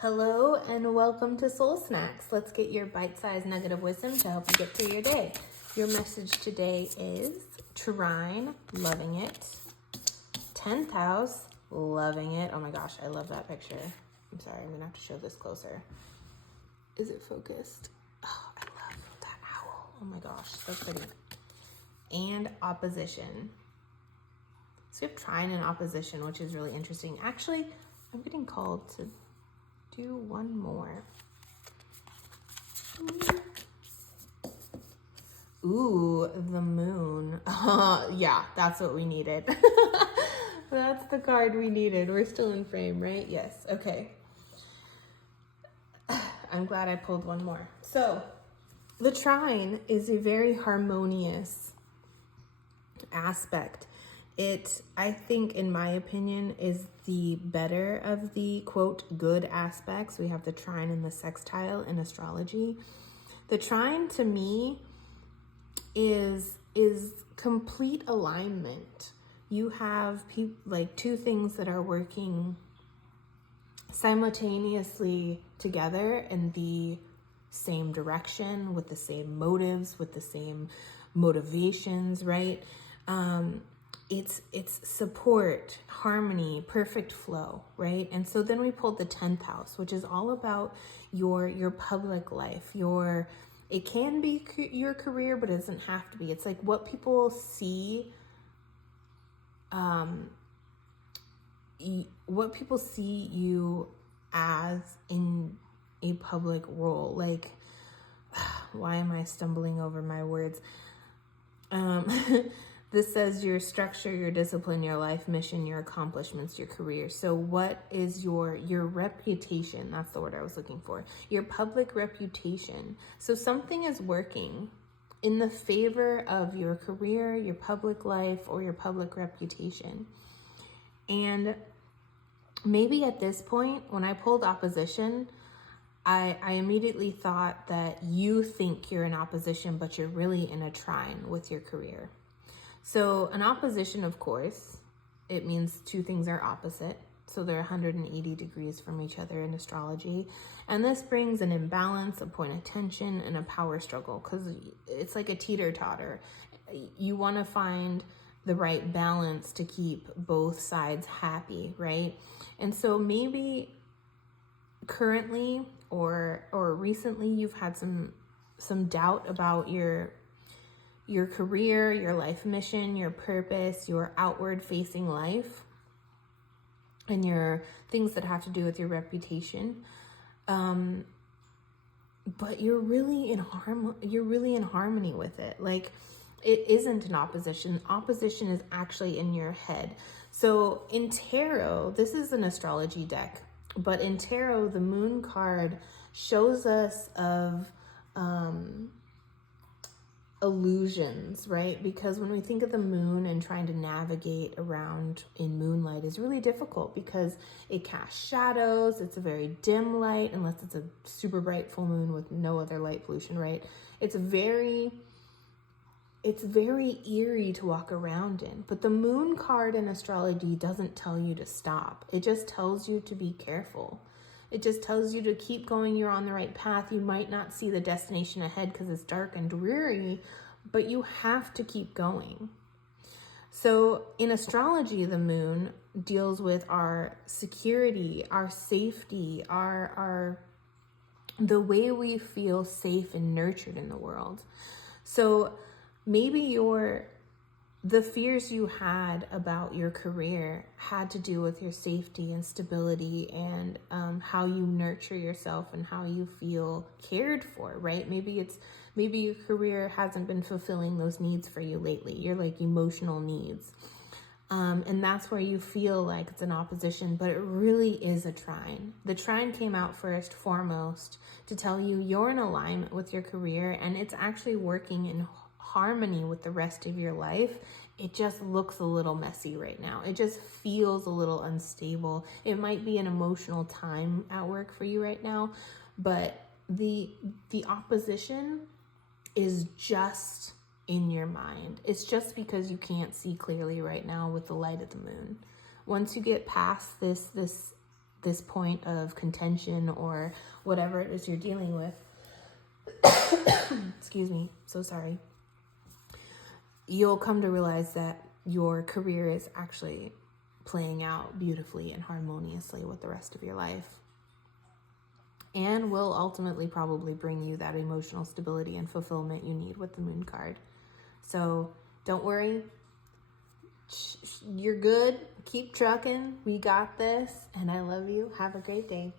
Hello and welcome to Soul Snacks. Let's get your bite-sized nugget of wisdom to help you get through your day. Your message today is Trine, loving it. 10th house, loving it. Oh my gosh, I love that picture. I'm sorry, I'm gonna have to show this closer. Is it focused? Oh, I love that owl. Oh my gosh, so pretty. And opposition. So we have Trine and opposition, which is really interesting. Actually, I'm getting called to do one more. Ooh, the moon. Yeah, that's what we needed. That's the card we needed. We're still in frame, right? Yes. Okay. I'm glad I pulled one more. So, the trine is a very harmonious aspect. It, I think, in my opinion, is the better of the, quote, good aspects. We have the trine and the sextile in astrology. The trine, to me, is complete alignment. You have like two things that are working simultaneously together in the same direction, with the same motives, with the same motivations, right? It's support, harmony, perfect flow, right? And so then we pulled the 10th house, which is all about your public life, it can be your career, but it doesn't have to be. It's like what people see, what people see you as in a public role. Like, why am I stumbling over my words? This says your structure, your discipline, your life mission, your accomplishments, your career. So what is your reputation? That's the word I was looking for. Your public reputation. So something is working in the favor of your career, your public life, or your public reputation. And maybe at this point, when I pulled opposition, I immediately thought that you think you're in opposition, but you're really in a trine with your career. So an opposition, of course, it means two things are opposite. So they're 180 degrees from each other in astrology. And this brings an imbalance, a point of tension, and a power struggle, because it's like a teeter-totter. You want to find the right balance to keep both sides happy, right? And so maybe currently or recently you've had some doubt about your career, your life mission, your purpose, your outward facing life, and your things that have to do with your reputation. But you're really in harmony with it. Like, it isn't an opposition. Opposition is actually in your head. So in tarot, this is an astrology deck, but in tarot, the moon card shows us of illusions, right? Because when we think of the moon and trying to navigate around in moonlight is really difficult because it casts shadows. It's a very dim light, unless it's a super bright full moon with no other light pollution, right? It's very eerie to walk around in. But the moon card in astrology doesn't tell you to stop. It just tells you to be careful. It just tells you to keep going. You're on the right path. You might not see the destination ahead because it's dark and dreary, but you have to keep going. So in astrology, the moon deals with our security, our safety, the way we feel safe and nurtured in the world. So maybe the fears you had about your career had to do with your safety and stability and how you nurture yourself and how you feel cared for, right? Maybe your career hasn't been fulfilling those needs for you lately. You're like emotional needs. And that's where you feel like it's an opposition, but it really is a trine. The trine came out first, foremost, to tell you you're in alignment with your career and it's actually working in harmony with the rest of your life. It just looks a little messy right now. It just feels a little unstable. It might be an emotional time at work for you right now, but the opposition is just in your mind. It's just because you can't see clearly right now with the light of the moon. Once you get past this this point of contention or whatever it is you're dealing with, excuse me, so sorry, you'll come to realize that your career is actually playing out beautifully and harmoniously with the rest of your life, and will ultimately probably bring you that emotional stability and fulfillment you need with the Moon card. So don't worry. You're good. Keep trucking. We got this. And I love you. Have a great day.